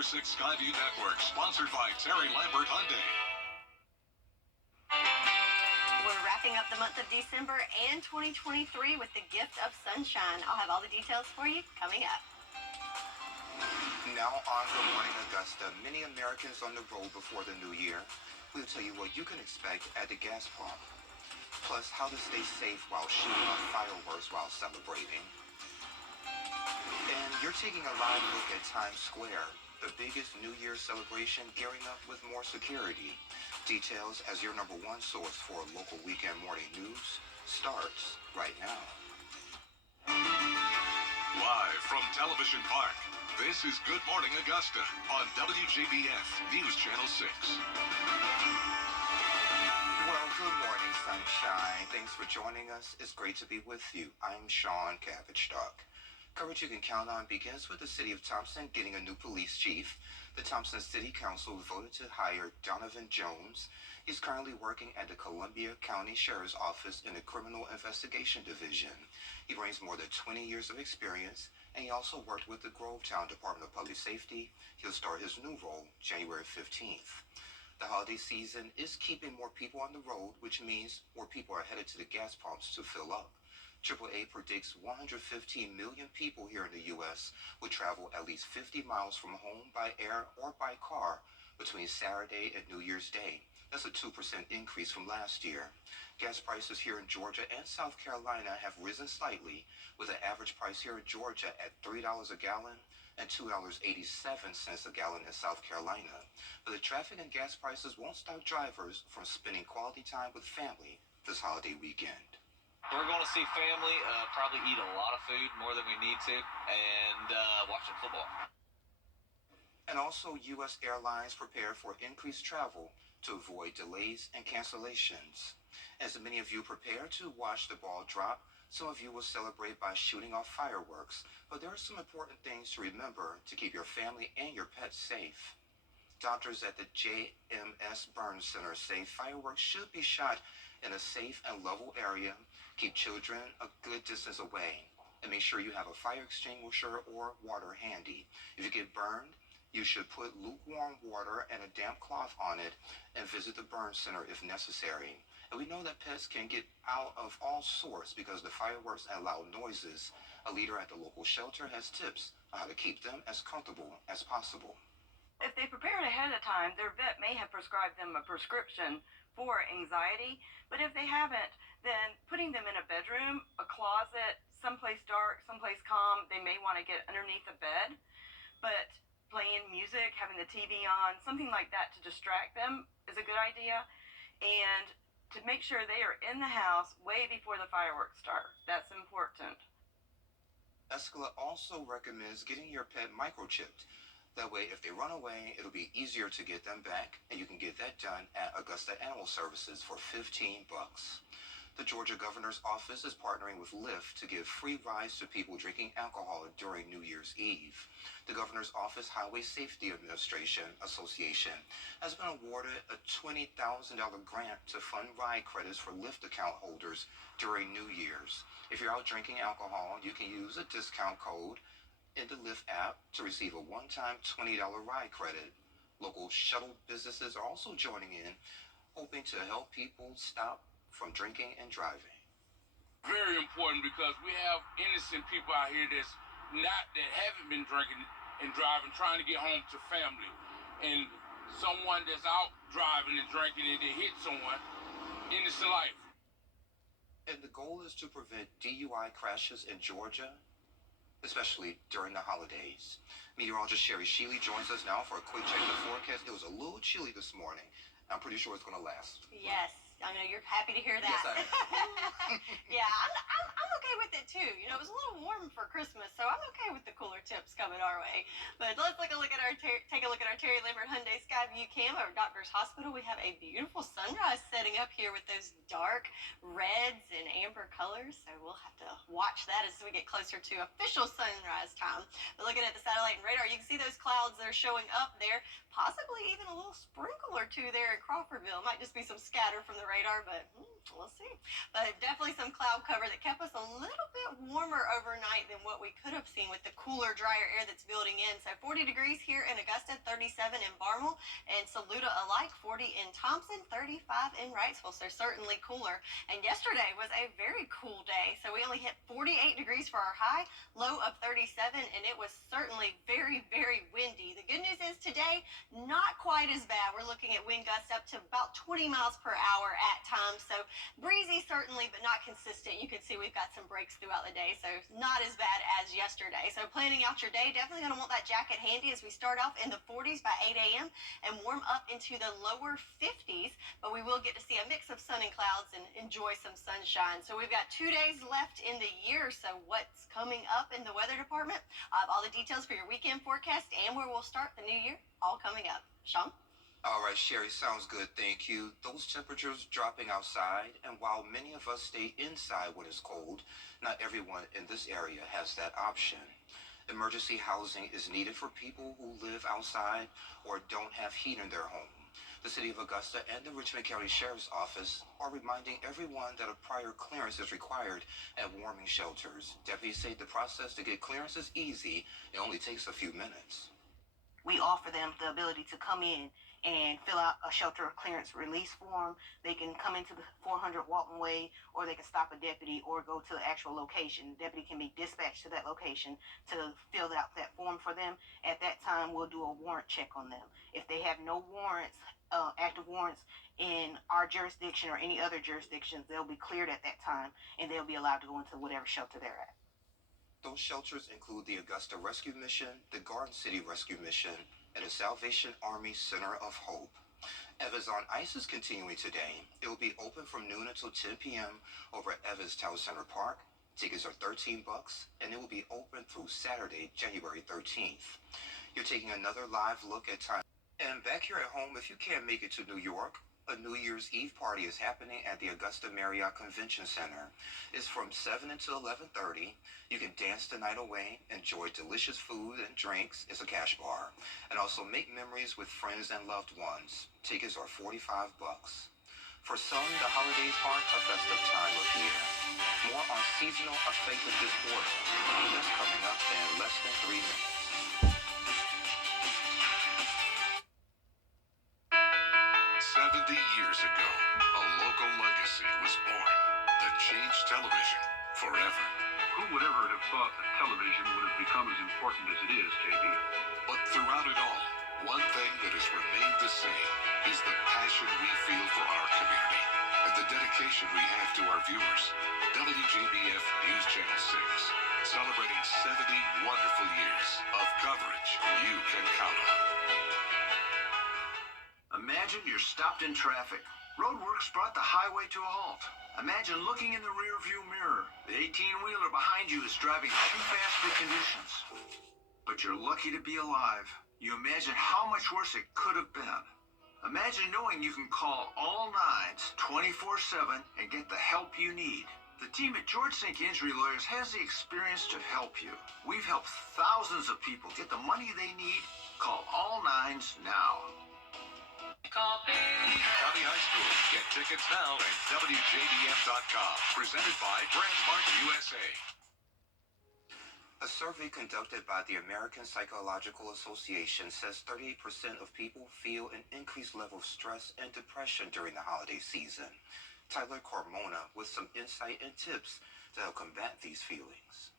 Super 6 Skyview Network, sponsored by Terry Lambert Hyundai. We're wrapping up the month of December and 2023 with the gift of sunshine. I'll have all the details for you coming up. Now on Good Morning Augusta, many Americans on the road before the new year. We'll tell you what you can expect at the gas pump. Plus, how to stay safe while shooting off fireworks while celebrating. And you're taking a live look at Times Square, the biggest New Year's celebration, gearing up with more security. Details as your #1 source for local weekend morning news starts right now. Live from Television Park, this is Good Morning Augusta on WJBF News Channel 6. Well, good morning, sunshine. Thanks for joining us. It's great to be with you. I'm Sean Cavichstock. Coverage you can count on begins with the city of Thompson getting a new police chief. The Thompson City Council voted to hire Donovan Jones. He's currently working at the Columbia County Sheriff's Office in the Criminal Investigation Division. He brings more than 20 years of experience, and he also worked with the Grovetown Department of Public Safety. He'll start his new role January 15th. The holiday season is keeping more people on the road, which means more people are headed to the gas pumps to fill up. AAA predicts 115 million people here in the U.S. will travel at least 50 miles from home by air or by car between Saturday and New Year's Day. That's a 2% increase from last year. Gas prices here in Georgia and South Carolina have risen slightly, with an average price here in Georgia at $3 a gallon and $2.87 a gallon in South Carolina. But the traffic and gas prices won't stop drivers from spending quality time with family this holiday weekend. We're going to see family, probably eat a lot of food, more than we need to, and watch some football. And also, U.S. airlines prepare for increased travel to avoid delays and cancellations. As many of you prepare to watch the ball drop, some of you will celebrate by shooting off fireworks. But there are some important things to remember to keep your family and your pets safe. Doctors at the JMS Burn Center say fireworks should be shot in a safe and level area. Keep children a good distance away, and make sure you have a fire extinguisher or water handy. If you get burned, you should put lukewarm water and a damp cloth on it and visit the burn center if necessary. And we know that pets can get out of all sorts because of the fireworks and loud noises. A leader at the local shelter has tips on how to keep them as comfortable as possible. If they prepared ahead of time, their vet may have prescribed them a prescription for anxiety, but if they haven't, then putting them in a bedroom, a closet, someplace dark, someplace calm, they may want to get underneath a bed, but playing music, having the TV on, something like that to distract them is a good idea, and to make sure they are in the house way before the fireworks start. That's important. Escala also recommends getting your pet microchipped. That way, if they run away, it'll be easier to get them back, and you can get that done at Augusta Animal Services for $15. The Georgia Governor's Office is partnering with Lyft to give free rides to people drinking alcohol during New Year's Eve. The Governor's Office Highway Safety Administration Association has been awarded a $20,000 grant to fund ride credits for Lyft account holders during New Year's. If you're out drinking alcohol, you can use a discount code in the Lyft app to receive a one-time $20 ride credit. Local shuttle businesses are also joining in, hoping to help people stop from drinking and driving. Very important, because we have innocent people out here that haven't been drinking and driving, trying to get home to family. And someone that's out driving and drinking and they hit someone, innocent life. And the goal is to prevent DUI crashes in Georgia, especially during the holidays. Meteorologist Sherry Sheely joins us now for a quick check of the forecast. It was a little chilly this morning. I'm pretty sure it's going to last. Yes, I know you're happy to hear that. Yes, I am. Yeah, I'm okay with it too. You know, it was a little warm for Christmas, so I'm okay with the cooler temps coming our way. But let's take a look at our Terry Lambert Hyundai Skyview Cam over at Doctors Hospital. We have a beautiful sunrise setting up here with those dark reds and amber colors. So we'll have to watch that as we get closer to official sunrise time. But looking at the satellite and radar, you can see those clouds that are showing up there. Possibly even a little sprinkle or two there in Crawfordville. Might just be some scatter from the radar, but We'll see. But definitely some cloud cover that kept us a little bit warmer overnight than what we could have seen with the cooler, drier air that's building in. So 40 degrees here in Augusta, 37 in Barmel and Saluda alike, 40 in Thompson, 35 in Wrightsville. So certainly cooler. And yesterday was a very cool day. So we only hit 48 degrees for our high, low of 37, and it was certainly very, very windy. The good news is today, not quite as bad. We're looking at wind gusts up to about 20 miles per hour at times. So breezy certainly, but not consistent. You can see we've got some breaks throughout the day, so not as bad as yesterday. So planning out your day, definitely going to want that jacket handy as we start off in the 40s by 8 a.m. and warm up into the lower 50s, but we will get to see a mix of sun and clouds and enjoy some sunshine. So we've got 2 days left in the year, so what's coming up in the weather department? I have all the details for your weekend forecast and where we'll start the new year, all coming up. Sean? All right, Sherry, sounds good. Thank you. Those temperatures dropping outside, and while many of us stay inside when it's cold, not everyone in this area has that option. Emergency housing is needed for people who live outside or don't have heat in their home. The City of Augusta and the Richmond County Sheriff's Office are reminding everyone that a prior clearance is required at warming shelters. Deputies say the process to get clearance is easy. It only takes a few minutes. We offer them the ability to come in and fill out a shelter clearance release form. They can come into the 400 Walton Way, or they can stop a deputy or go to the actual location. The deputy can be dispatched to that location to fill out that form for them. At that time, we'll do a warrant check on them. If they have no warrants, active warrants in our jurisdiction or any other jurisdictions, they'll be cleared at that time, and they'll be allowed to go into whatever shelter they're at. Those shelters include the Augusta Rescue Mission, the Garden City Rescue Mission, and the Salvation Army Center of Hope. Evans on Ice is continuing today. It will be open from noon until 10 p.m. over at Evans Town Center Park. Tickets are $13, and it will be open through Saturday, January 13th. You're taking another live look at time. And back here at home, if you can't make it to New York, a New Year's Eve party is happening at the Augusta Marriott Convention Center. It's from 7 until 11:30. You can dance the night away, enjoy delicious food and drinks. It's a cash bar. And also make memories with friends and loved ones. Tickets are $45. For some, the holidays aren't a festive time of year. More on seasonal affective disorder. That's coming up in less than 3 minutes. 70 years ago, a local legacy was born that changed television forever. Who would ever have thought that television would have become as important as it is, JB? But throughout it all, one thing that has remained the same is the passion we feel for our community and the dedication we have to our viewers. WJBF News Channel 6, celebrating 70 wonderful years of coverage you can count on. Imagine you're stopped in traffic. Roadworks brought the highway to a halt. Imagine looking in the rearview mirror. The 18-wheeler behind you is driving too fast for conditions. But you're lucky to be alive. You imagine how much worse it could have been. Imagine knowing you can call all nines 24/7 and get the help you need. The team at George Sink Injury Lawyers has the experience to help you. We've helped thousands of people get the money they need. Call all nines now. Call County High School. Get tickets now at WJBF.com. Presented by Brandmark USA. A survey conducted by the American Psychological Association says 38% of people feel an increased level of stress and depression during the holiday season. Tyler Carmona with some insight and tips to help combat these feelings.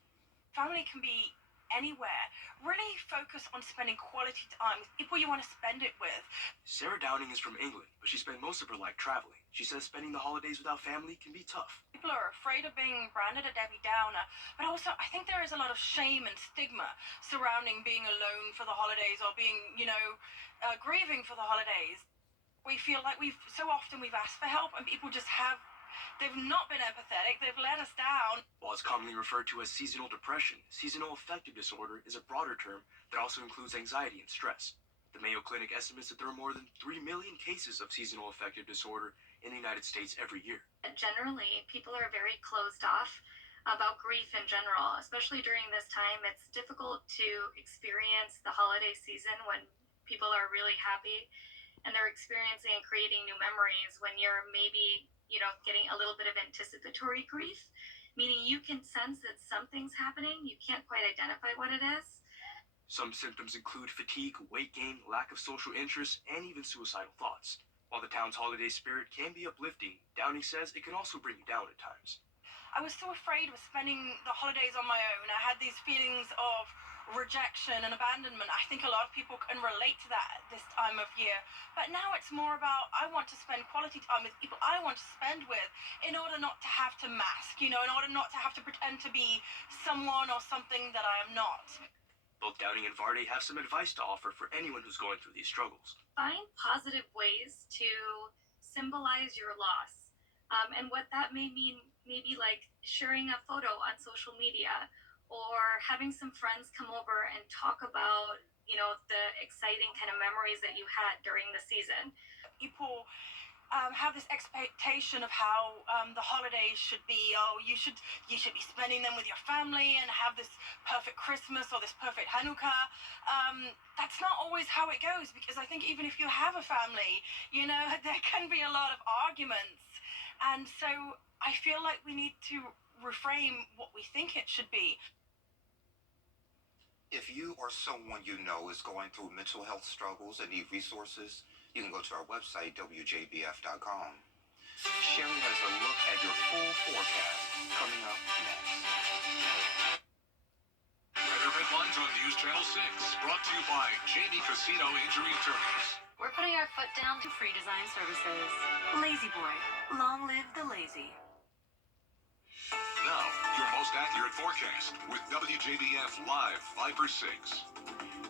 Family can be anywhere. Really focus on spending quality time with people you want to spend it with. Sarah Downing is from England, but she spent most of her life traveling. She says spending the holidays without family can be tough. People are afraid of being branded a Debbie Downer, but also I think there is a lot of shame and stigma surrounding being alone for the holidays or being, grieving for the holidays. We feel like we've asked for help and people just they've not been empathetic, they've let us down. While it's commonly referred to as seasonal depression, seasonal affective disorder is a broader term that also includes anxiety and stress. The Mayo Clinic estimates that there are more than 3 million cases of seasonal affective disorder in the United States every year. Generally, people are very closed off about grief in general, especially during this time. It's difficult to experience the holiday season when people are really happy and they're experiencing and creating new memories when you're maybe getting a little bit of anticipatory grief, meaning you can sense that something's happening. You can't quite identify what it is. Some symptoms include fatigue, weight gain, lack of social interest, and even suicidal thoughts. While the town's holiday spirit can be uplifting, Downey says it can also bring you down at times. I was so afraid of spending the holidays on my own. I had these feelings of rejection and abandonment. I think a lot of people can relate to that at this time of year. But now it's more about I want to spend quality time with people I want to spend with in order not to have to mask, in order not to have to pretend to be someone or something that I am not. Both Downey and Vardy have some advice to offer for anyone who's going through these struggles. Find positive ways to symbolize your loss. And what that may mean, maybe like sharing a photo on social media or having some friends come over and talk about, the exciting kind of memories that you had during the season. People have this expectation of how the holidays should be. Oh, you should be spending them with your family and have this perfect Christmas or this perfect Hanukkah. That's not always how it goes, because I think even if you have a family, there can be a lot of arguments. And so I feel like we need to reframe what we think it should be. If you or someone you know is going through mental health struggles and need resources, you can go to our website, WJBF.com. Sherry has a look at your full forecast coming up next. Weather headlines on News Channel 6, brought to you by Jamie Casino Injury Attorneys. We're putting our foot down to free design services. Lazy Boy, long live the lazy. Now, your most accurate forecast with WJBF Live 5 for 6.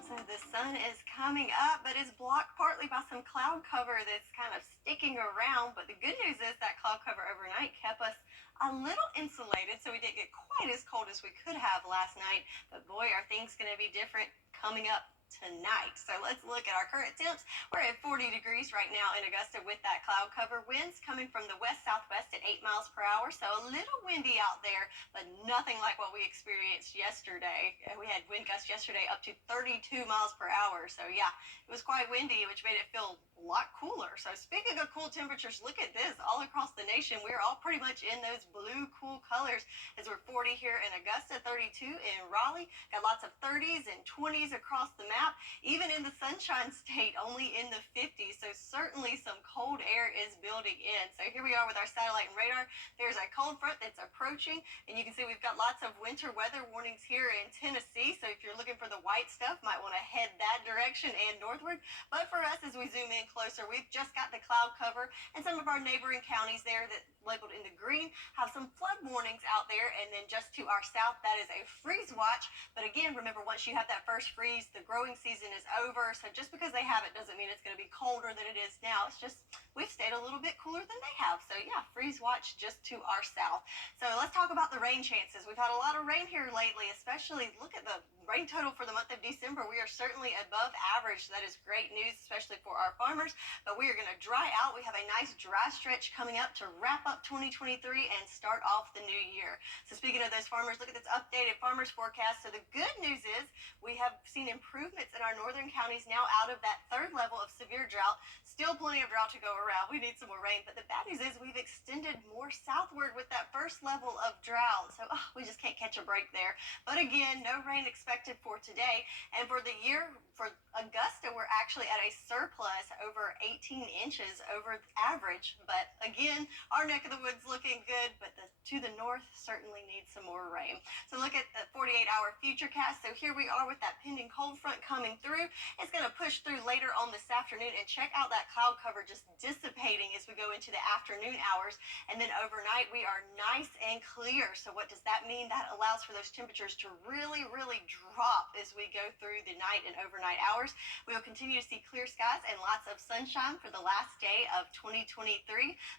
So the sun is coming up, but it's blocked partly by some cloud cover that's kind of sticking around. But the good news is that cloud cover overnight kept us a little insulated, so we didn't get quite as cold as we could have last night. But boy, are things going to be different coming up tonight. So let's look at our current temps. We're at 40 degrees right now in Augusta with that cloud cover. Winds coming from the west-southwest at 8 miles per hour, so a little windy out there, but nothing like what we experienced yesterday. We had wind gusts yesterday up to 32 miles per hour, so yeah, it was quite windy, which made it feel a lot cooler. So speaking of cool temperatures, look at this. All across the nation, we're all pretty much in those blue cool colors, as we're 40 here in Augusta, 32 in Raleigh. Got lots of 30s and 20s across the map. Even in the Sunshine State, only in the 50s. So certainly some cold air is building in. So here we are with our satellite and radar. There's a cold front that's approaching, and you can see we've got lots of winter weather warnings here in Tennessee. So if you're looking for the white stuff, might want to head that direction and northward. But for us, as we zoom in closer, we've just got the cloud cover, and some of our neighboring counties there that labeled in the green have some flood warnings out there. And then just to our south, that is a freeze watch. But again, remember, once you have that first freeze, the growing season is over. So just because they have it doesn't mean it's going to be colder than it is now. It's just we've stayed a little bit cooler than they have. So yeah, freeze watch just to our south. So let's talk about the rain chances. We've had a lot of rain here lately, especially look at the rain total for the month of December. We are certainly above average. That is great news, especially for our farmers. But we are going to dry out. We have a nice dry stretch coming up to wrap up 2023 and start off the new year. So speaking of those farmers, look at this updated farmers forecast. So the good news is we have seen improvements in our northern counties now out of that third level of severe drought. Still plenty of drought to go around. We need some more rain. But the bad news is we've extended more southward with that first level of drought. So we just can't catch a break there. But again, no rain expected for today. And for the year, for Augusta, we're actually at a surplus over 18 inches over average. But again, our neck of the woods looking good, but to the north certainly needs some more rain. So look at the 48-hour futurecast. So here we are with that pending cold front coming through. It's going to push through later on this afternoon, and check out that cloud cover just dissipating as we go into the afternoon hours. And then overnight, we are nice and clear. So what does that mean? That allows for those temperatures to really, really drop as we go through the night and overnight hours. We will continue to see clear skies and lots of sunshine for the last day of 2023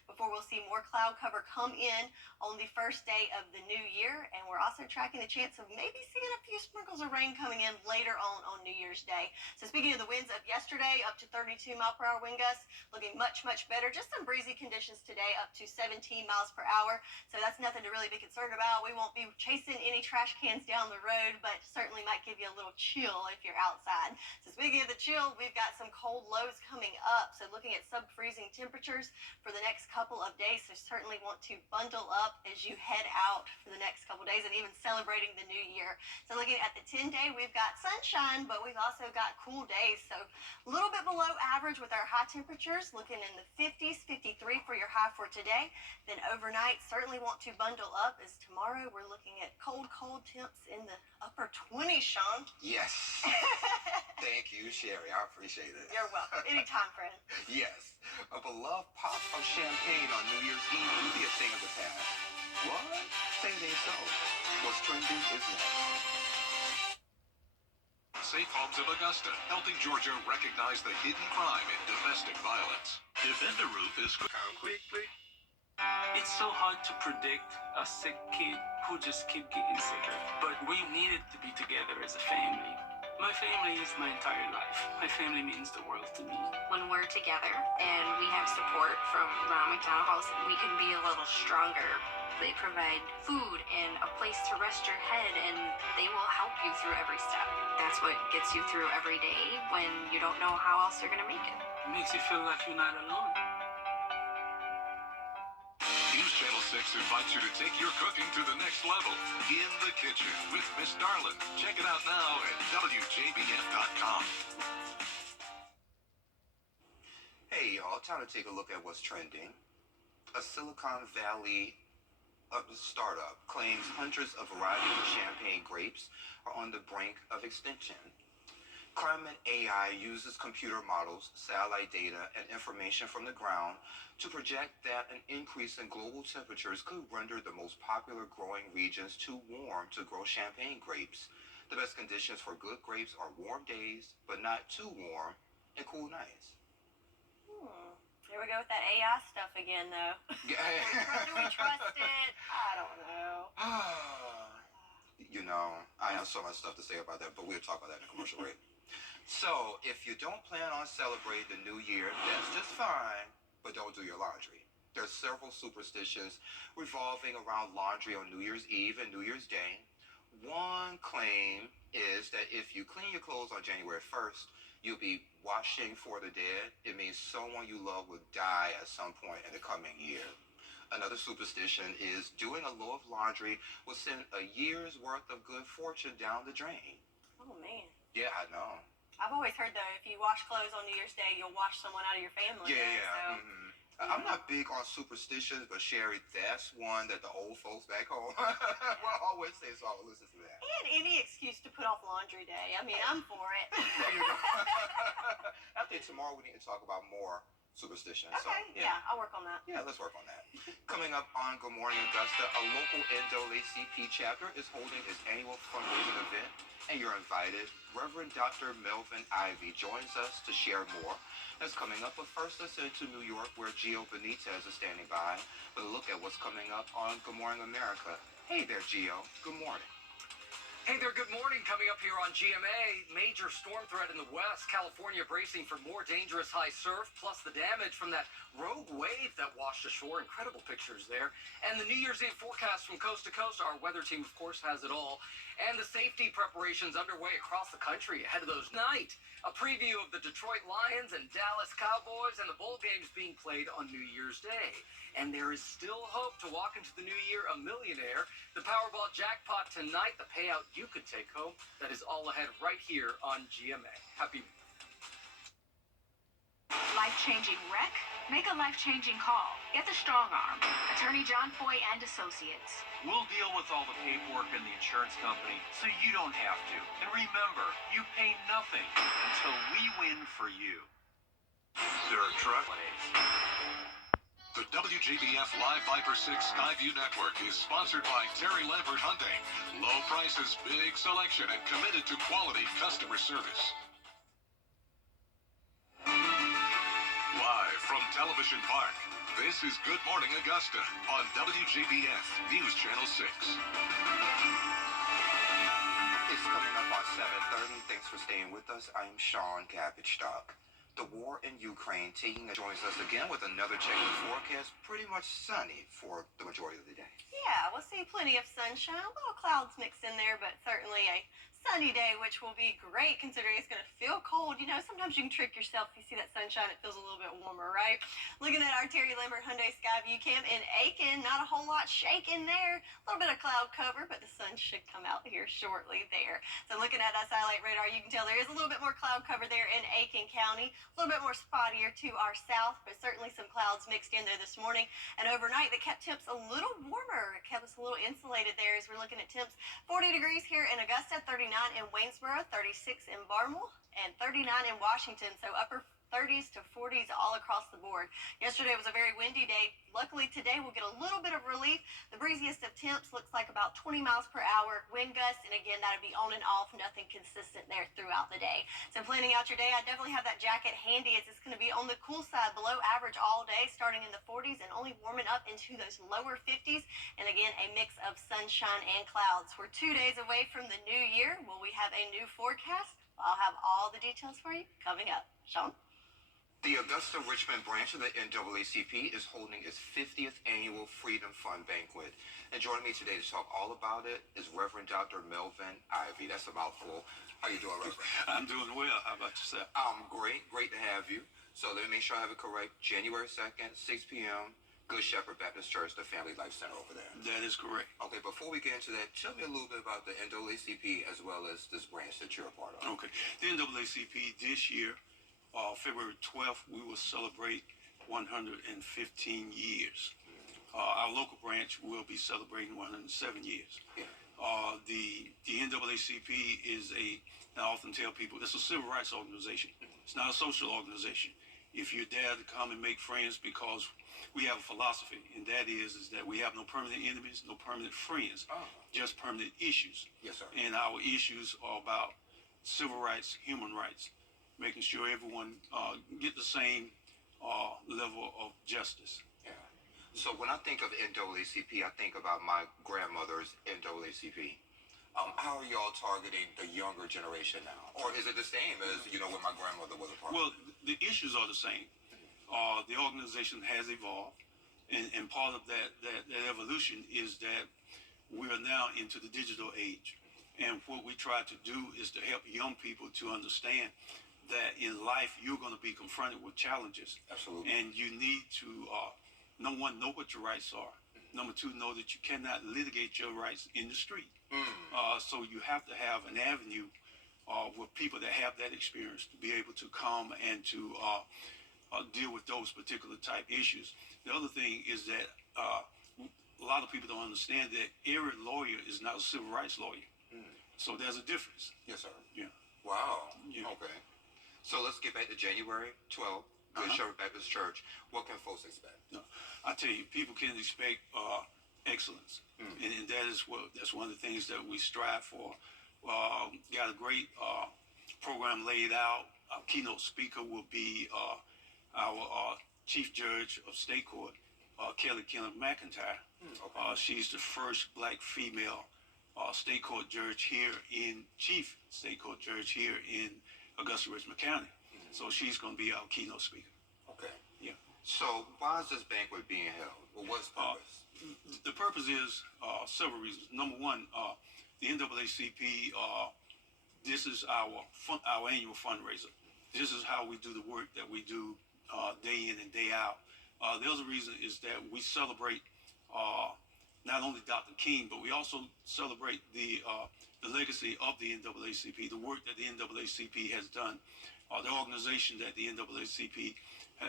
before we'll see more cloud cover come in on the first day of the new year. And we're also tracking the chance of maybe seeing a few sprinkles of rain coming in later on New Year's Day. So speaking of the winds of yesterday, up to 32 mile per hour wind gusts, looking much much better. Just some breezy conditions today, up to 17 miles per hour. So that's nothing to really be concerned about. We won't be chasing any trash cans down the road, but certainly might give you a little chill if you're outside. So speaking of the chill, we've got some cold lows coming up. So looking at sub-freezing temperatures for the next couple of days. So certainly want to bundle up as you head out for the next couple of days and even celebrating the new year. So looking at the 10-day, we've got sunshine, but we've also got cool days. So a little bit below average with our high temperatures, looking in the 50s, 53 for your high for today. Then overnight, certainly want to bundle up as tomorrow we're looking at cold temps in the upper 20s, Sean. Yes. Thank you, Sherry. I appreciate it. You're welcome. Anytime, friend. Yes. A beloved pop of champagne on New Year's Eve will be a thing of the past. What? Same thing so. What's trending is next. Safe Homes of Augusta, helping Georgia recognize the hidden crime in domestic violence. Defender Roof is quickly. It's so hard to predict a sick kid who just keep getting sicker. But we needed to be together as a family. My family is my entire life. My family means the world to me. When we're together and we have support from Ron McDonald House, we can be a little stronger. They provide food and a place to rest your head, and they will help you through every step. That's what gets you through every day when you don't know how else you're going to make it. It makes you feel like you're not alone. News Channel 6 invites you to take your cooking to the next level. In the Kitchen with Miss Darlin. Check it out now at WJBF.com. Hey, y'all. Time to take a look at what's trending. A Silicon Valley startup claims hundreds of varieties of champagne grapes are on the brink of extinction. Climate AI uses computer models, satellite data, and information from the ground to project that an increase in global temperatures could render the most popular growing regions too warm to grow champagne grapes. The best conditions for good grapes are warm days, but not too warm, and cool nights. Here we go with that AI stuff again, though. Yeah. Do we trust it? I don't know. You know, I have so much stuff to say about that, but we'll talk about that in a commercial break. So, if you don't plan on celebrating the new year, that's just fine, but don't do your laundry. There's several superstitions revolving around laundry on New Year's Eve and New Year's Day. One claim is that if you clean your clothes on January 1st, you'll be washing for the dead. It means someone you love will die at some point in the coming year. Another superstition is doing a load of laundry will send a year's worth of good fortune down the drain. Oh, man. Yeah, I know. I've always heard, though, if you wash clothes on New Year's Day, you'll wash someone out of your family. Yeah. So. I'm not big on superstitions, but Sherry, that's one that the old folks back home will always say, so I'll listen to that. And any excuse to put off laundry day. I mean, I'm for it. After tomorrow, we need to talk about more superstitions. Okay, So, yeah, I'll work on that. Yeah, let's work on that. Coming up on Good Morning Augusta, a local NAACP chapter is holding its annual fundraising event, and you're invited. Reverend Dr. Melvin Ivy joins us to share more. That's coming up, but first let's head to New York, where Gio Benitez is standing by with a look at what's coming up on Good Morning America. Hey there, Gio. Good morning. Hey there, good morning. Coming up here on GMA, major storm threat in the west. California bracing for more dangerous high surf, plus the damage from that rogue wave that washed ashore. Incredible pictures there. And the New Year's Eve forecast from coast to coast. Our weather team, of course, has it all. And the safety preparations underway across the country ahead of those night. A preview of the Detroit Lions and Dallas Cowboys and the bowl games being played on New Year's Day. And there is still hope to walk into the new year a millionaire. The Powerball jackpot tonight, the payout you could take home. That is all ahead right here on GMA. Happy Life-changing wreck? Make a life-changing call. Get the Strong Arm. Attorney John Foy and Associates. We'll deal with all the paperwork in the insurance company so you don't have to. And remember, you pay nothing until we win for you. Dirt truck. The WJBF Live Viper 6 Skyview Network is sponsored by Terry Lambert Hyundai. Low prices, big selection, and committed to quality customer service. Live from Television Park, this is Good Morning Augusta on WJBF News Channel 6. It's coming up on 7:30. Thanks for staying with us. I'm Sean Cabbage. The war in Ukraine joins us again with another check of the forecast. Pretty much sunny for the majority of the day. Yeah, we'll see plenty of sunshine, little clouds mixed in there, but certainly a sunny day, which will be great considering it's going to feel cold. You know, sometimes you can trick yourself. If you see that sunshine, it feels a little bit warmer, right? Looking at our Terry Lambert Hyundai Skyview Cam in Aiken, not a whole lot shaking there. A little bit of cloud cover, but the sun should come out here shortly there. So looking at that satellite radar, you can tell there is a little bit more cloud cover there in Aiken County. A little bit more spottier to our south, but certainly some clouds mixed in there this morning. And overnight, that kept temps a little warmer. It kept us a little insulated there as we're looking at temps 40 degrees here in Augusta, 39 in Waynesboro, 36 in Barnwell, and 39 in Washington. So upper 30s to 40s all across the board. Yesterday was a very windy day. Luckily today we'll get a little bit of relief. The breeziest of temps looks like about 20 miles per hour wind gusts, and again that'll be on and off, nothing consistent there throughout the day. So planning out your day, I definitely have that jacket handy as it's going to be on the cool side, below average all day, starting in the 40s and only warming up into those lower 50s. And again, a mix of sunshine and clouds. We're 2 days away from the new year. Will we have a new forecast? I'll have all the details for you coming up. Sean? The Augusta Richmond branch of the NAACP is holding its 50th annual Freedom Fund Banquet. And joining me today to talk all about it is Reverend Dr. Melvin Ivey. That's a mouthful. How you doing, Reverend? I'm doing well. How about yourself? Great. Great to have you. So let me make sure I have it correct. January 2nd, 6 p.m., Good Shepherd Baptist Church, the Family Life Center over there. That is correct. Okay, before we get into that, tell me a little bit about the NAACP as well as this branch that you're a part of. Okay. The NAACP this year, February 12th, we will celebrate 115 years. Our local branch will be celebrating 107 years. Yeah. The NAACP is I often tell people, it's a civil rights organization. It's not a social organization. If you're there to come and make friends, because we have a philosophy, and that is that we have no permanent enemies, no permanent friends, just permanent issues. Yes, sir. And our issues are about civil rights, human rights, making sure everyone get the same level of justice. Yeah. So when I think of NAACP, I think about my grandmother's NAACP. How are y'all targeting the younger generation now? Or is it the same as, when my grandmother was a part? Well, the issues are the same. The organization has evolved, and part of that evolution is that we are now into the digital age. And what we try to do is to help young people to understand that in life you're going to be confronted with challenges. Absolutely. And you need to, number one, know what your rights are. Number two, know that you cannot litigate your rights in the street. So you have to have an avenue with people that have that experience to be able to come and to deal with those particular type issues. The other thing is that a lot of people don't understand that every lawyer is not a civil rights lawyer. So there's a difference. Yes, sir. Yeah. Wow. Yeah. Okay. So let's get back to January 12th, Good Shepherd Baptist Church. What can folks expect? No, I tell you, people can expect excellence, and that's one of the things that we strive for. Got a great program laid out. Our keynote speaker will be our Chief Judge of State Court, Kelly Kenneth McIntyre. Okay. She's the first black female state court judge chief state court judge here in Augusta Richmond County. So she's going to be our keynote speaker. Okay. Yeah. So why is this banquet being held? Well, what's the purpose? The purpose is several reasons. Number one, the NAACP, this is our annual fundraiser. This is how we do the work that we do day in and day out. The other reason is that we celebrate not only Dr. King, but we also celebrate the legacy of the NAACP, the work that the NAACP has done, the organization that the NAACP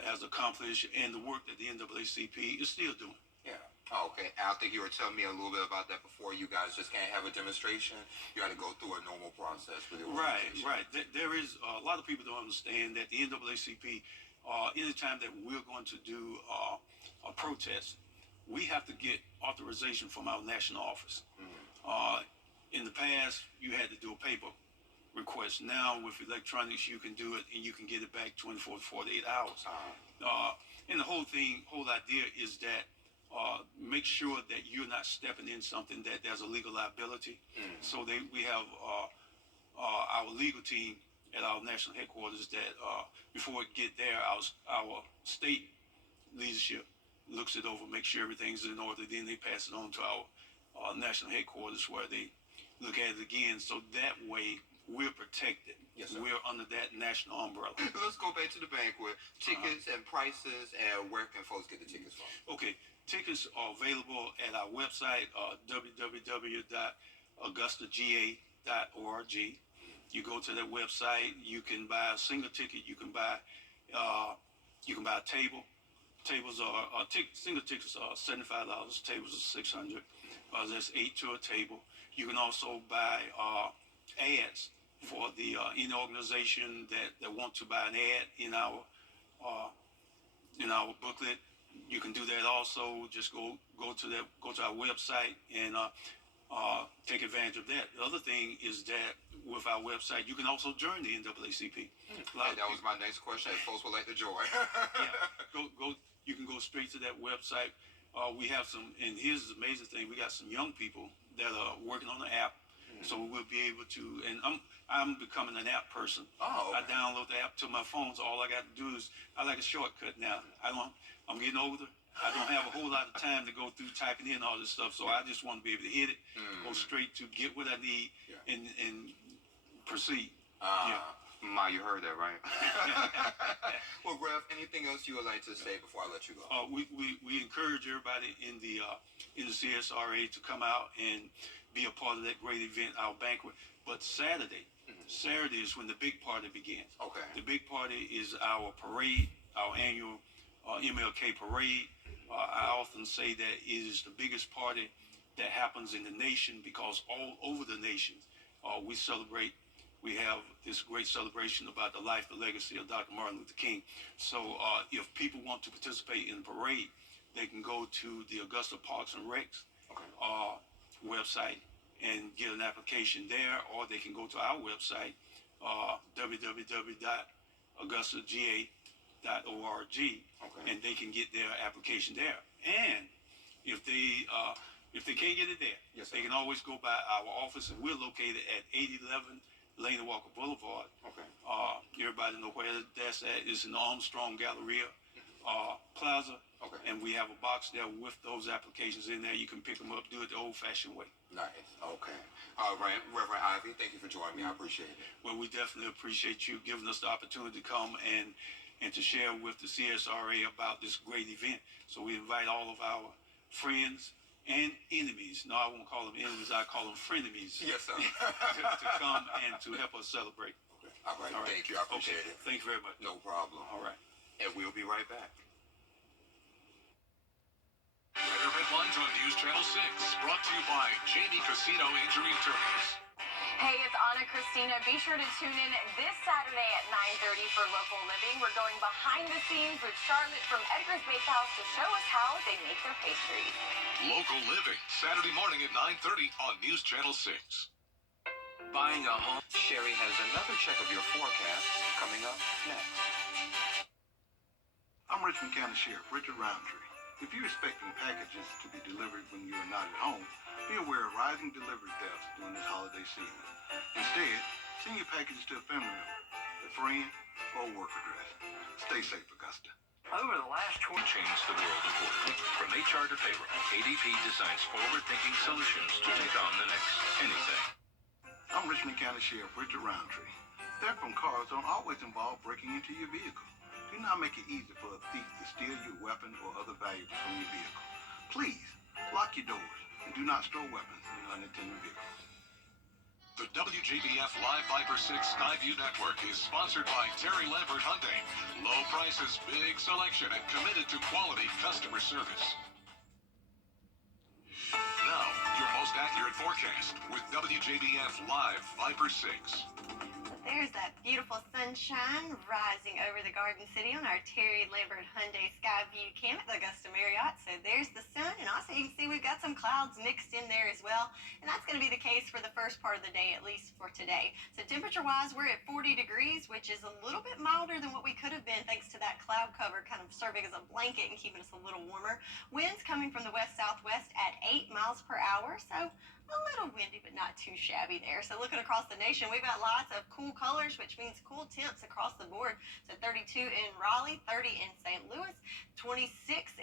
has accomplished, and the work that the NAACP is still doing. Yeah. Oh, okay. I think you were telling me a little bit about that before. You guys just can't have a demonstration. You got to go through a normal process with the organization. Right. There is a lot of people don't understand that the NAACP, anytime that we're going to do a protest, we have to get authorization from our national office. In the past, you had to do a paper request. Now, with electronics, you can do it, and you can get it back 24 to 48 hours. And the whole idea is that make sure that you're not stepping in something that there's a legal liability. So we have our legal team at our national headquarters that before it get there, our state leadership looks it over, make sure everything's in order. Then they pass it on to our national headquarters where they look at it again. So that way we're protected. Yes, sir. We're under that national umbrella. Let's go back to the banquet. Tickets and prices, and where can folks get the tickets from? Okay, tickets are available at our website, www.augustaga.org. You go to that website. You can buy a single ticket. You can buy a table. Tables are single tickets are $75. Tables are $600. That's 8 to a table. You can also buy ads for the any organization that want to buy an ad in our booklet. You can do that also. Just go to our website and take advantage of that. The other thing is that with our website, you can also join the NAACP. That was my next question. If folks would like to join. Go. You can go straight to that website. We have some, and here's the amazing thing: we got some young people that are working on the app, so we'll be able to. And I'm becoming an app person. Oh. Okay. I download the app to my phone, so all I got to do is I like a shortcut now. I'm getting older. I don't have a whole lot of time to go through typing in all this stuff, so I just want to be able to hit it, go straight to get what I need, and proceed. Ma, you heard that, right? Well, Rev, anything else you would like to say before I let you go? We encourage everybody in the CSRA to come out and be a part of that great event, our banquet. But Saturday is when the big party begins. Okay. The big party is our parade, our annual MLK parade. I often say that it is the biggest party that happens in the nation because all over the nation we celebrate. We have this great celebration about the life and legacy of Dr. Martin Luther King. So if people want to participate in the parade, they can go to the Augusta Parks and Recs website and get an application there, or they can go to our website, www.augustaga.org, and they can get their application there. And if they can't get it there, they can always go by our office, and we're located at 811 Lane Walker Boulevard. Okay. Everybody know where that's at. It's in the Armstrong Galleria Plaza. Okay. And we have a box there with those applications in there. You can pick them up, do it the old-fashioned way. Nice. Okay. All right, Reverend Ivy, thank you for joining me. I appreciate it. Well, we definitely appreciate you giving us the opportunity to come and to share with the CSRA about this great event. So we invite all of our friends and enemies. No, I won't call them enemies. I call them frenemies. Yes, sir. to come and to help us celebrate. Okay. All right. Thank you. I appreciate it. Thank you very much. No problem. All right. And we'll be right back. Weather headlines on News Channel 6, brought to you by Jamie Casino Injury Attorneys. Hey, it's Anna Christina. Be sure to tune in this Saturday at 9:30 for Local Living. We're going behind the scenes with Charlotte from Edgar's Bakehouse to show us how they make their pastries. Local Living, Saturday morning at 9:30 on News Channel 6. Buying a home. Sherry has another check of your forecast coming up next. I'm Richmond County Sheriff Richard Roundtree. If you're expecting packages to be delivered when you are not at home, be aware of rising delivery thefts during this holiday season. Instead, send your packages to a family member, a friend, or a work address. Stay safe, Augusta. Over the last 20 changed the world of work. From HR to payroll, ADP designs forward-thinking solutions to take on the next anything. I'm Richmond County Sheriff Richard Roundtree. Theft from cars don't always involve breaking into your vehicle. Do not make it easy for a thief to steal your weapon or other valuables from your vehicle. Please, lock your doors and do not store weapons in unattended vehicles. The WJBF Live Viper 6 Skyview Network is sponsored by Terry Lambert Hyundai. Low prices, big selection, and committed to quality customer service. Now, your most accurate forecast with WJBF Live Viper 6. There's that beautiful sunshine rising over the Garden City on our Terry Lambert Hyundai Skyview Cam at the Augusta Marriott. So there's the sun, and also you can see we've got some clouds mixed in there as well. And that's going to be the case for the first part of the day, at least for today. So temperature-wise, we're at 40 degrees, which is a little bit milder than what we could have been thanks to that cloud cover kind of serving as a blanket and keeping us a little warmer. Winds coming from the west-southwest at 8 miles per hour, so a little windy, but not too shabby there. So looking across the nation, we've got lots of cool colors, which means cool temps across the board. So 32 in Raleigh, 30 in St. Louis, 26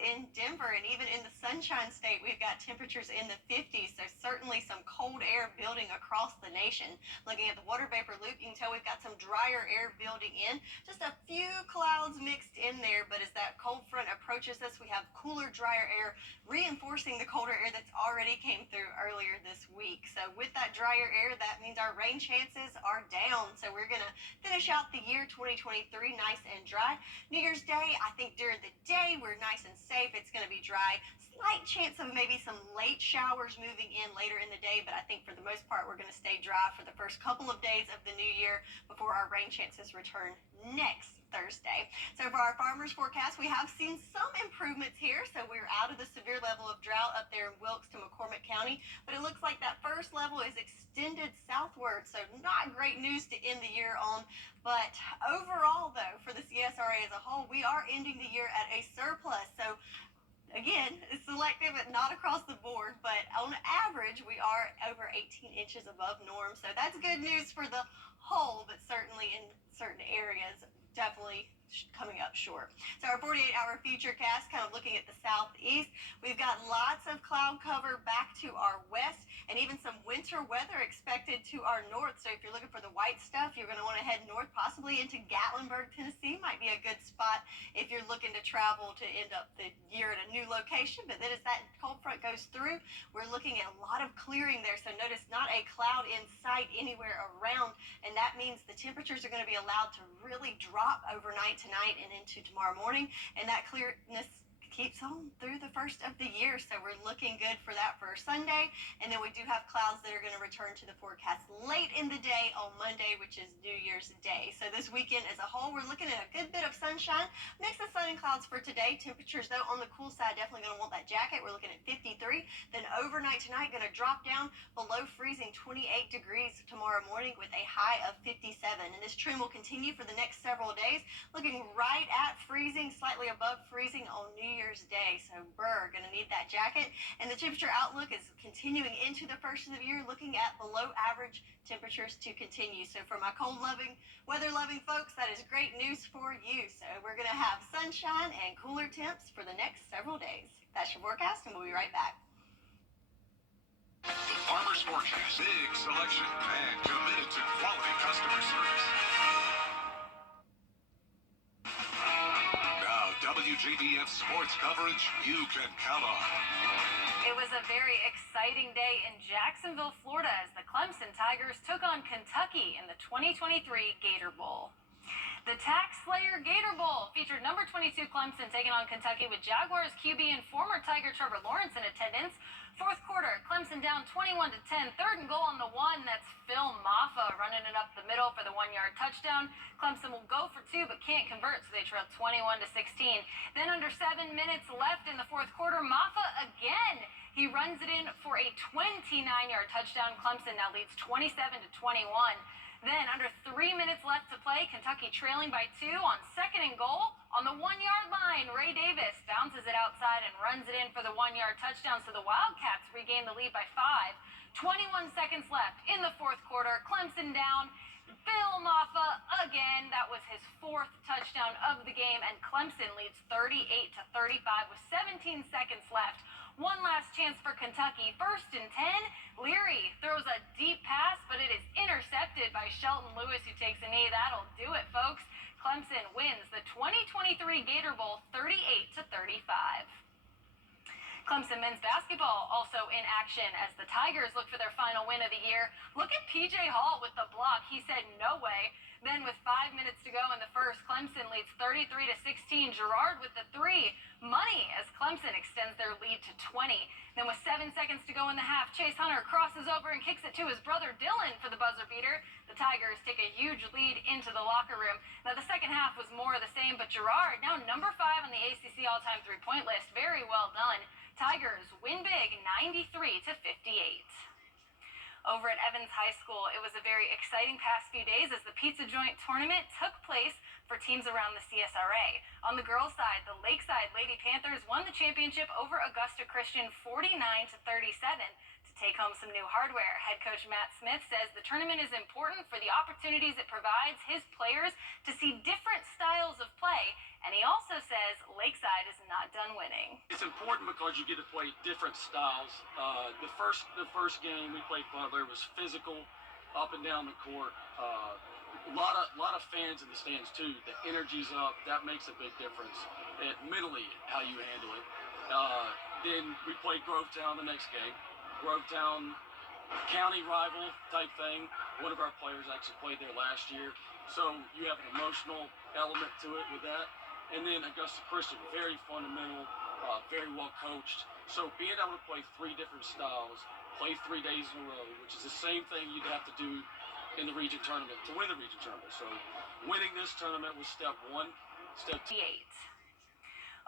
in Denver, and even in the Sunshine State, we've got temperatures in the 50s. So certainly some cold air building across the nation. Looking at the water vapor loop, you can tell we've got some drier air building in. Just a few clouds mixed in there, but as that cold front approaches us, we have cooler, drier air reinforcing the colder air that's already came through earlier this week. So with that drier air, that means our rain chances are down. So we're going to finish out the year 2023 nice and dry. New Year's Day, I think during the day we're nice and safe. It's going to be dry. Slight chance of maybe some late showers moving in later in the day, but I think for the most part we're going to stay dry for the first couple of days of the new year before our rain chances return next Thursday. So for our farmers forecast, we have seen some improvements here. So we're out of the severe level of drought up there in Wilkes to McCormick County, but it looks like that first level is extended southward. So not great news to end the year on. But overall, though, for the CSRA as a whole, we are ending the year at a surplus. So again, it's selective and not across the board, but on average, we are over 18 inches above norm. So that's good news for the whole, but certainly in certain areas, definitely coming up short. So our 48-hour futurecast, kind of looking at the southeast, we've got lots of cloud cover back to our west, and even some winter weather expected to our north. So if you're looking for the white stuff, you're going to want to head north, possibly into Gatlinburg, Tennessee. Might be a good spot if you're looking to travel to end up the year at a new location. But then as that cold front goes through, we're looking at a lot of clearing there. So notice not a cloud in sight anywhere around, and that means the temperatures are going to be allowed to really drop overnight tonight and into tomorrow morning, and that clearness keeps on through the first of the year. So we're looking good for that for Sunday. And then we do have clouds that are going to return to the forecast late in the day on Monday, which is New Year's Day. So this weekend as a whole, we're looking at a good bit of sunshine, mix of sun and clouds for today. Temperatures, though, on the cool side, definitely going to want that jacket. We're looking at 53. Then overnight tonight, going to drop down below freezing 28 degrees tomorrow morning with a high of 57. And this trend will continue for the next several days, looking right at freezing, slightly above freezing on New Year's Day. So going to need that jacket. And the temperature outlook is continuing into the first of the year, looking at below average temperatures to continue. So for my cold-loving, weather-loving folks, that is great news for you. So we're going to have sunshine and cooler temps for the next several days. That's your forecast, and we'll be right back. The Farmer's Forecast. Big selection and committed to quality customer service. Now, WJBF sports coverage you can count on. It was a very exciting day in Jacksonville, Florida, as the Clemson Tigers took on Kentucky in the 2023 Gator Bowl. The Tax Slayer Gator Bowl featured number 22 Clemson taking on Kentucky with Jaguars QB and former Tiger Trevor Lawrence in attendance. Fourth quarter, Clemson down 21-10. Third and goal on the one. That's Phil Maffa running it up the middle for the 1-yard touchdown. Clemson will go for two but can't convert, so they trail 21-16. Then under 7 minutes left in the fourth quarter, Maffa again. He runs it in for a 29-yard touchdown. Clemson now leads 27-21. Then, under 3 minutes left to play, Kentucky trailing by 2 on second and goal. On the 1-yard line, Ray Davis bounces it outside and runs it in for the 1-yard touchdown, so the Wildcats regain the lead by 5. 21 seconds left in the fourth quarter. Clemson down. Phil Maffa again. That was his 4th touchdown of the game, and Clemson leads 38-35 with 17 seconds left. One last chance for Kentucky. 1st and 10. Leary throws a deep pass, but it is intercepted by Shelton Lewis, who takes a knee. That'll do it, folks. Clemson wins the 2023 Gator Bowl 38-35. Clemson men's basketball also in action as the Tigers look for their final win of the year. Look at P.J. Hall with the block. He said no way. Then with 5 minutes to go in the first, Clemson leads 33-16. Girard with the 3. Money as Clemson extends their lead to 20. Then with 7 seconds to go in the half, Chase Hunter crosses over and kicks it to his brother Dylan for the buzzer beater. The Tigers take a huge lead into the locker room. Now the second half was more of the same, but Girard, now number 5 on the ACC all-time three-point list. Very well done. Tigers win big, 93-58. Over at Evans High School, it was a very exciting past few days as the pizza joint tournament took place for teams around the CSRA. On the girls' side, the Lakeside Lady Panthers won the championship over Augusta Christian 49-37 to take home some new hardware. Head coach Matt Smith says the tournament is important for the opportunities it provides his players to see different styles of play, and he also says Lakeside is not done winning. It's important because you get to play different styles. The first game we played Butler was physical, up and down the court. A lot of fans in the stands too. The energy's up. That makes a big difference. And mentally, how you handle it. Then we played Grovetown the next game. Grovetown, county rival type thing. One of our players actually played there last year, so you have an emotional element to it with that. And then Augusta Christian, very fundamental, very well coached. So being able to play three different styles, play 3 days in a row, which is the same thing you'd have to do in the region tournament to win the region tournament. So winning this tournament was step one. Step 8.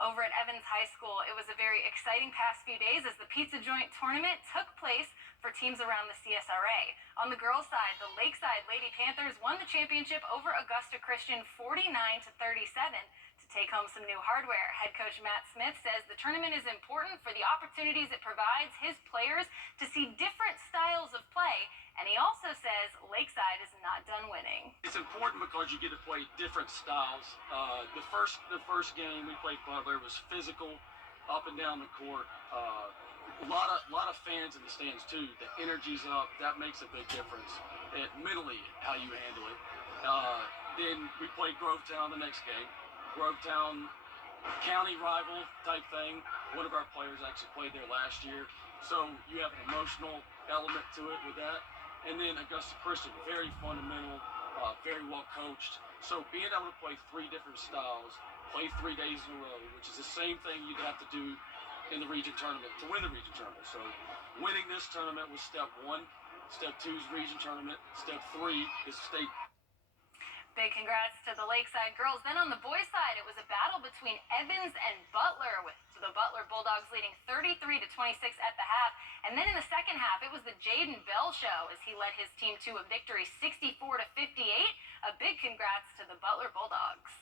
Over at Evans High School, it was a very exciting past few days as the pizza joint tournament took place for teams around the CSRA. On the girls' side, the Lakeside Lady Panthers won the championship over Augusta Christian 49-37 to take home some new hardware. Head coach Matt Smith says the tournament is important for the opportunities it provides his players to see different styles of play, and he also says Lakeside is not done winning. It's important because you get to play different styles. The first game we played Butler was physical, up and down the court. A lot of fans in the stands too. The energy's up. That makes a big difference. And mentally, how you handle it. Then we played Grovetown the next game. Grovetown, county rival type thing. One of our players actually played there last year, so you have an emotional element to it with that. And then Augusta Christian, very fundamental, very well coached. So being able to play three different styles, play 3 days in a row, which is the same thing you'd have to do in the region tournament to win the region tournament. So winning this tournament was step one. Step 2 is region tournament. Step 3 is state. Big congrats to the Lakeside girls. Then on the boys' side, it was a battle between Evans and Butler, with the Butler Bulldogs leading 33-26 at the half. And then in the second half, it was the Jaden Bell show as he led his team to a victory 64-58. A big congrats to the Butler Bulldogs.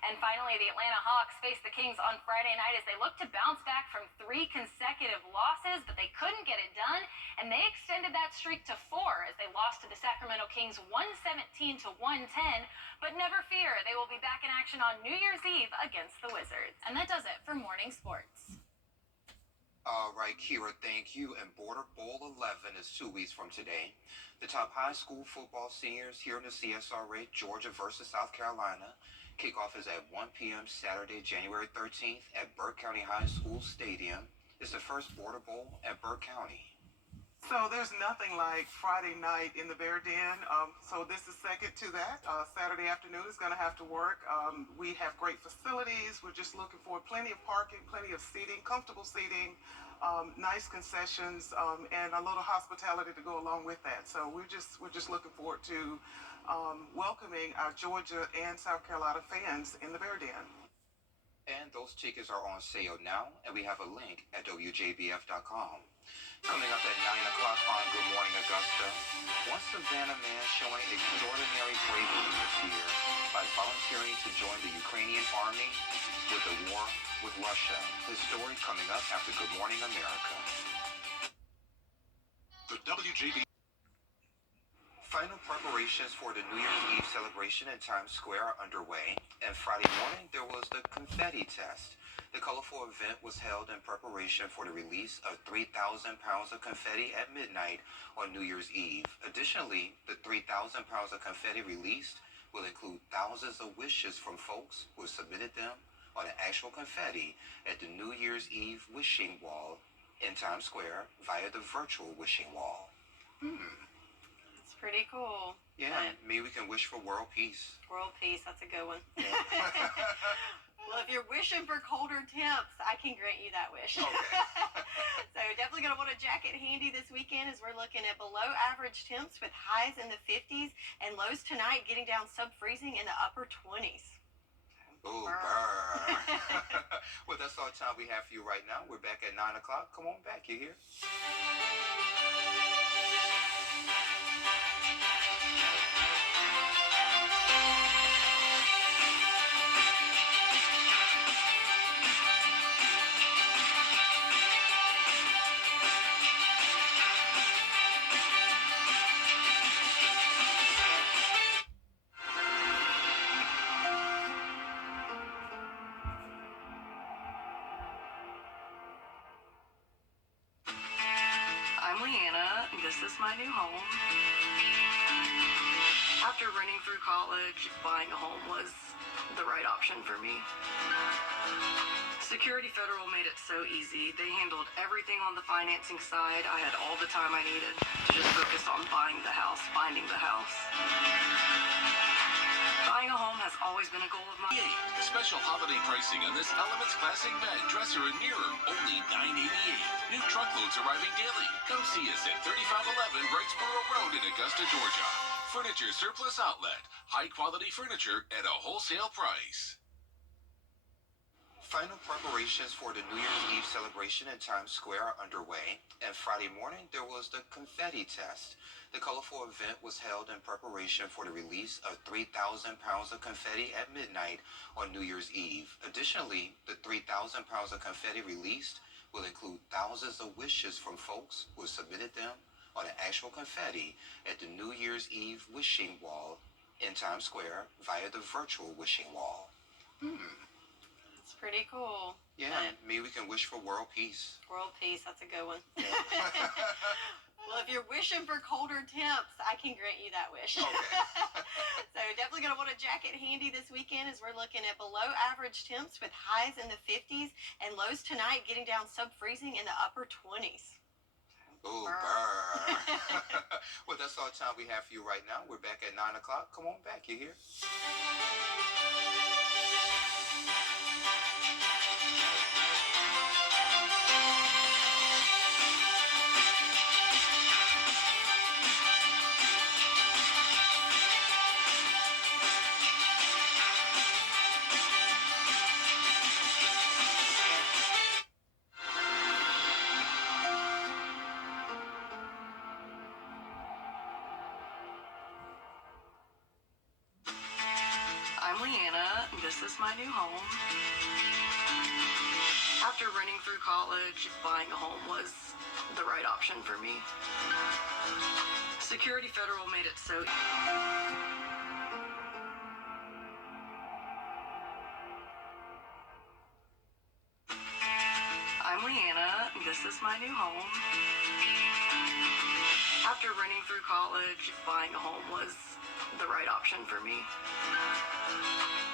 And finally, the Atlanta Hawks faced the Kings on Friday night as they looked to bounce back from 3 consecutive losses, but they couldn't get it done, and they extended that streak to 4 as they lost to the Sacramento Kings 117-110. But never fear, they will be back in action on New Year's Eve against the Wizards. And that does it for Morning Sports. All right, Kira, thank you. And Border Bowl 11 is 2 weeks from today. The top high school football seniors here in the CSRA, Georgia versus South Carolina. Kickoff is at 1 p.m. Saturday, January 13th at Burke County High School Stadium. It's the first Border Bowl at Burke County. So there's nothing like Friday night in the Bear Den. So this is second to that. Saturday afternoon is going to have to work. We have great facilities. We're just looking for plenty of parking, plenty of seating, comfortable seating, nice concessions, and a little hospitality to go along with that. So we're just looking forward to welcoming our Georgia and South Carolina fans in the Bear Den. And those tickets are on sale now, and we have a link at WJBF.com. Coming up at 9 o'clock on Good Morning Augusta, one Savannah man showing extraordinary bravery this year by volunteering to join the Ukrainian army with the war with Russia. His story coming up after Good Morning America. The WJBF. Final preparations for the New Year's Eve celebration in Times Square are underway, and Friday morning there was the confetti test. The colorful event was held in preparation for the release of 3,000 pounds of confetti at midnight on New Year's Eve. Additionally, the 3,000 pounds of confetti released will include thousands of wishes from folks who submitted them on the actual confetti at the New Year's Eve wishing wall in Times Square via the virtual wishing wall. Pretty cool. Yeah, maybe we can wish for world peace. World peace, that's a good one. Well, if you're wishing for colder temps, I can grant you that wish. Okay. So definitely going to want a jacket handy this weekend as we're looking at below average temps with highs in the 50s and lows tonight getting down sub-freezing in the upper 20s. Ooh, burr. Well, that's all the time we have for you right now. We're back at 9 o'clock. Come on back, you here? Leanna. This is my new home. After running through college, buying a home was the right option for me. Security Federal made it so easy. They handled everything on the financing side. I had all the time I needed to just focus on buying the house, finding the house. Buying a home has always been a goal of mine. Special holiday pricing on this Elements Classic bed, dresser, and mirror, only $9.88. New truckloads arriving daily. Come see us at 3511 Wrightsboro Road in Augusta, Georgia. Furniture Surplus Outlet. High-quality furniture at a wholesale price. Final preparations for the New Year's Eve celebration in Times Square are underway, and Friday morning there was the confetti test. The colorful event was held in preparation for the release of 3,000 pounds of confetti at midnight on New Year's Eve. Additionally, the 3,000 pounds of confetti released will include thousands of wishes from folks who submitted them on an actual confetti at the New Year's Eve wishing wall in Times Square via the virtual wishing wall. It's pretty cool. Yeah, maybe we can wish for world peace. World peace, that's a good one. Well, if you're wishing for colder temps, I can grant you that wish. Okay. So definitely going to want a jacket handy this weekend as we're looking at below average temps with highs in the 50s and lows tonight getting down sub-freezing in the upper 20s. Ooh, burr. Well, that's all the time we have for you right now. We're back at 9 o'clock. Come on back, you hear? I'm Leanna. This is my new home. After running through college, buying a home was the right option for me. Security Federal made it so I'm Leanna. This is my new home. After running through college, buying a home was the right option for me.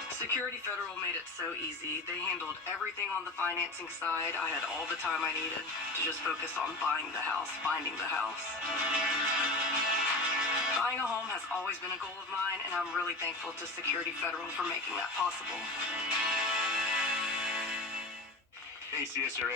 Security Federal made it so easy. They handled everything on the financing side. I had all the time I needed to just focus on buying the house, finding the house. Buying a home has always been a goal of mine, and I'm really thankful to Security Federal for making that possible. Hey, CSRA.